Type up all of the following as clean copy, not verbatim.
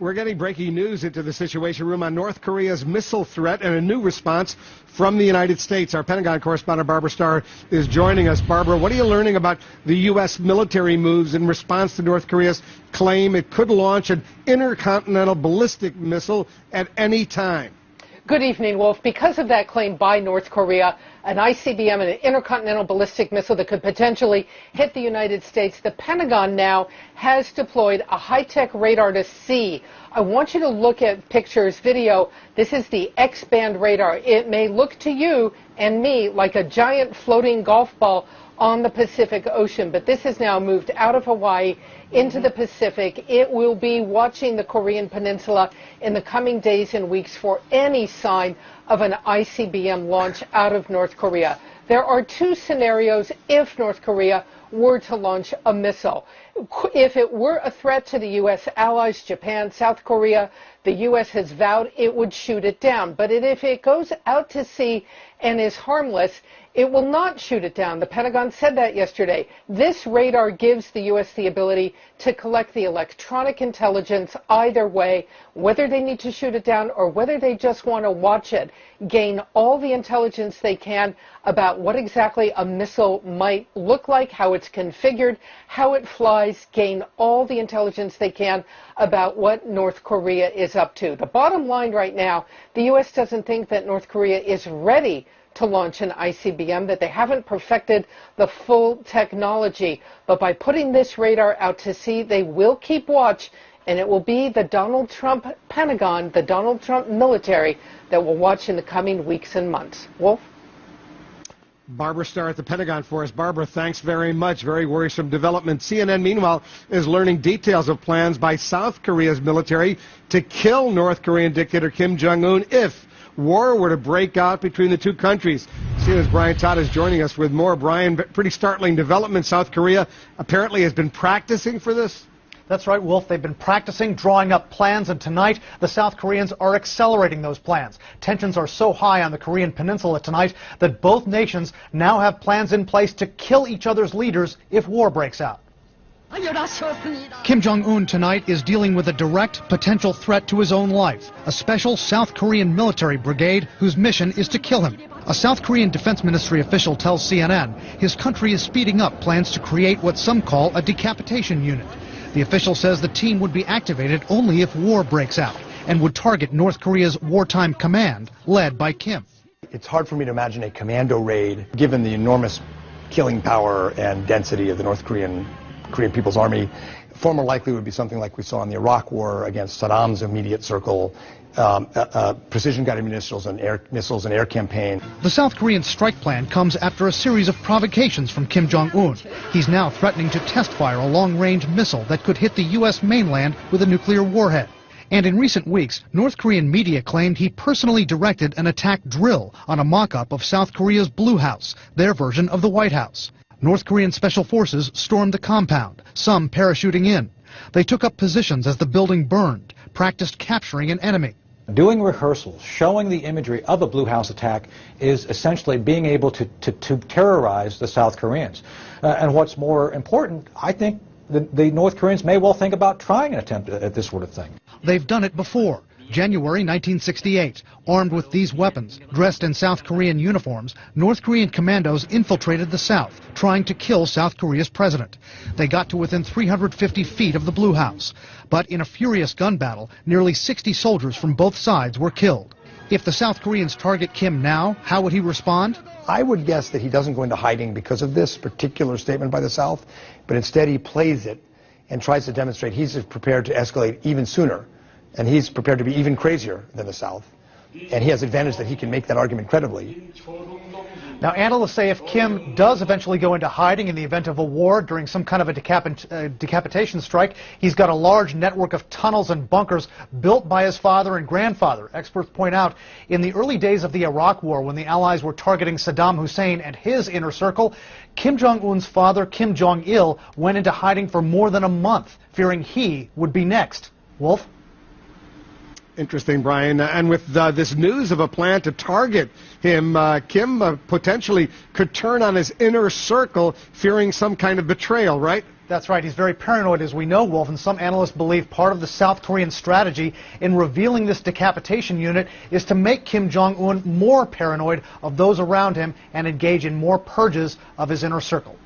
We're getting breaking news into the Situation Room on North Korea's missile threat and a new response from the United States. Our Pentagon correspondent Barbara Starr is joining us. Barbara, what are you learning about the U.S. military moves in response to North Korea's claim it could launch an intercontinental ballistic missile at any time? Good evening, Wolf. Because of that claim by North Korea, an ICBM and an intercontinental ballistic missile that could potentially hit the United States, the Pentagon now has deployed a high-tech radar to see. I want you to look at pictures, video. This is the X-band radar. It may look to you and me like a giant floating golf ball on the Pacific Ocean, but this has now moved out of Hawaii into the Pacific. It will be watching the Korean Peninsula in the coming days and weeks for any sign of an ICBM launch out of North Korea. There are two scenarios if North Korea were to launch a missile. If it were a threat to the U.S. allies, Japan, South Korea, the U.S. has vowed it would shoot it down. But if it goes out to sea and is harmless, it will not shoot it down. The Pentagon said that yesterday. This radar gives the U.S. the ability to collect the electronic intelligence either way, whether they need to shoot it down or whether they just want to watch it, gain all the intelligence they can about what exactly a missile might look like, how it's configured, how it flies, gain all the intelligence they can about what North Korea is up to. The bottom line right now, the U.S. doesn't think that North Korea is ready to launch an ICBM, that they haven't perfected the full technology. But by putting this radar out to sea, they will keep watch, and it will be the Donald Trump Pentagon, the Donald Trump military, that will watch in the coming weeks and months. Wolf? Barbara Starr at the Pentagon for us. Barbara, thanks very much. Very worrisome development. CNN, meanwhile, is learning details of plans by South Korea's military to kill North Korean dictator Kim Jong-un if war were to break out between the two countries. CNN's Brian Todd is joining us with more. Brian, pretty startling development. South Korea apparently has been practicing for this. That's right, Wolf. They've been practicing, drawing up plans, and tonight the South Koreans are accelerating those plans. Tensions are so high on the Korean Peninsula tonight that both nations now have plans in place to kill each other's leaders if war breaks out. Kim Jong-un tonight is dealing with a direct potential threat to his own life, a special South Korean military brigade whose mission is to kill him. A South Korean Defense Ministry official tells CNN his country is speeding up plans to create what some call a decapitation unit. The official says the team would be activated only if war breaks out and would target North Korea's wartime command led by Kim. It's hard for me to imagine a commando raid, given the enormous killing power and density of the North Korean People's Army. Far more likely would be something like we saw in the Iraq War against Saddam's immediate circle, precision-guided missiles and air campaign. The South Korean strike plan comes after a series of provocations from Kim Jong-un. He's now threatening to test fire a long-range missile that could hit the U.S. mainland with a nuclear warhead. And in recent weeks, North Korean media claimed he personally directed an attack drill on a mock-up of South Korea's Blue House, their version of the White House. North Korean special forces stormed the compound, some parachuting in. They took up positions as the building burned, practiced capturing an enemy. Doing rehearsals, showing the imagery of a Blue House attack is essentially being able to terrorize the South Koreans. And what's more important, I think the North Koreans may well think about trying an attempt at this sort of thing. They've done it before. January 1968, armed with these weapons, dressed in South Korean uniforms, North Korean commandos infiltrated the South, trying to kill South Korea's president. They got to within 350 feet of the Blue House. But in a furious gun battle, nearly 60 soldiers from both sides were killed. If the South Koreans target Kim now, how would he respond? I would guess that he doesn't go into hiding because of this particular statement by the South, but instead he plays it and tries to demonstrate he's prepared to escalate even sooner. And he's prepared to be even crazier than the South. And he has advantage that he can make that argument credibly. Now, analysts say if Kim does eventually go into hiding in the event of a war during some kind of a decapitation strike, he's got a large network of tunnels and bunkers built by his father and grandfather. Experts point out in the early days of the Iraq War, when the Allies were targeting Saddam Hussein and his inner circle, Kim Jong-un's father, Kim Jong-il, went into hiding for more than a month, fearing he would be next. Wolf? Interesting, Brian. And with this news of a plan to target him, Kim potentially could turn on his inner circle, fearing some kind of betrayal, right? That's right. He's very paranoid, as we know, Wolf, and some analysts believe part of the South Korean strategy in revealing this decapitation unit is to make Kim Jong-un more paranoid of those around him and engage in more purges of his inner circle.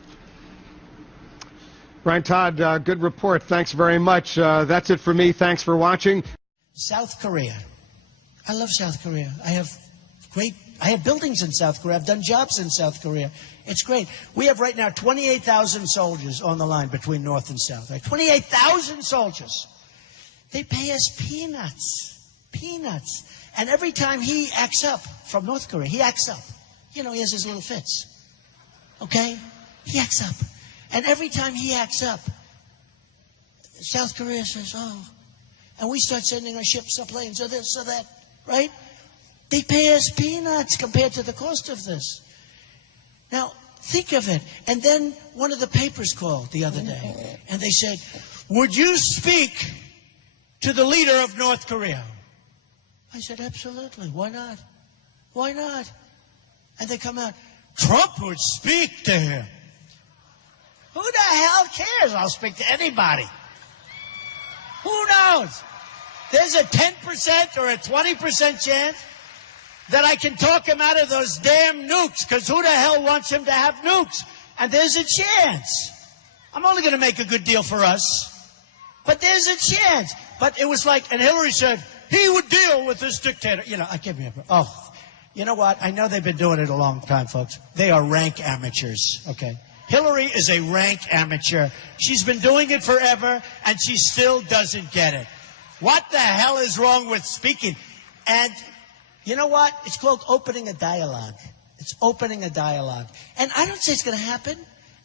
Brian Todd, good report. Thanks very much. That's it for me. Thanks for watching. South Korea. I love South Korea. I have buildings in South Korea. I've done jobs in South Korea. It's great. We have right now 28,000 soldiers on the line between North and South. Right? 28,000 soldiers. They pay us peanuts. Peanuts. And every time he acts up from North Korea, he acts up. You know, he has his little fits. Okay? He acts up. And every time he acts up, South Korea says, oh. And we start sending our ships, our planes, or this, or that. Right? They pay us peanuts compared to the cost of this. Now, think of it. And then one of the papers called the other day, and they said, would you speak to the leader of North Korea? I said, absolutely. Why not? Why not? And they come out, Trump would speak to him. Who the hell cares? I'll speak to anybody. Who knows? There's a 10% or a 20% chance that I can talk him out of those damn nukes, because who the hell wants him to have nukes? And there's a chance. I'm only going to make a good deal for us, but there's a chance. But it was like, and Hillary said, he would deal with this dictator. You know, give me a break. Oh, you know what? I know they've been doing it a long time, folks. They are rank amateurs, okay? Hillary is a rank amateur. She's been doing it forever, and she still doesn't get it. What the hell is wrong with speaking? And you know what? It's called opening a dialogue. It's opening a dialogue. And I don't say it's going to happen,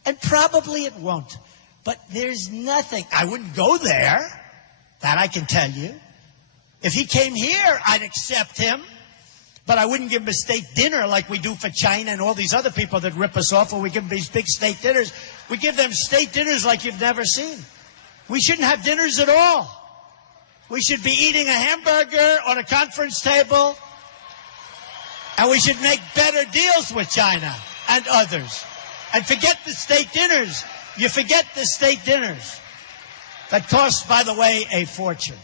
and probably it won't. But there's nothing. I wouldn't go there. That I can tell you. If he came here, I'd accept him. But I wouldn't give him a state dinner like we do for China and all these other people that rip us off, or we give them these big state dinners. We give them state dinners like you've never seen. We shouldn't have dinners at all. We should be eating a hamburger on a conference table. And we should make better deals with China and others. And forget the state dinners. You forget the state dinners. That cost, by the way, a fortune.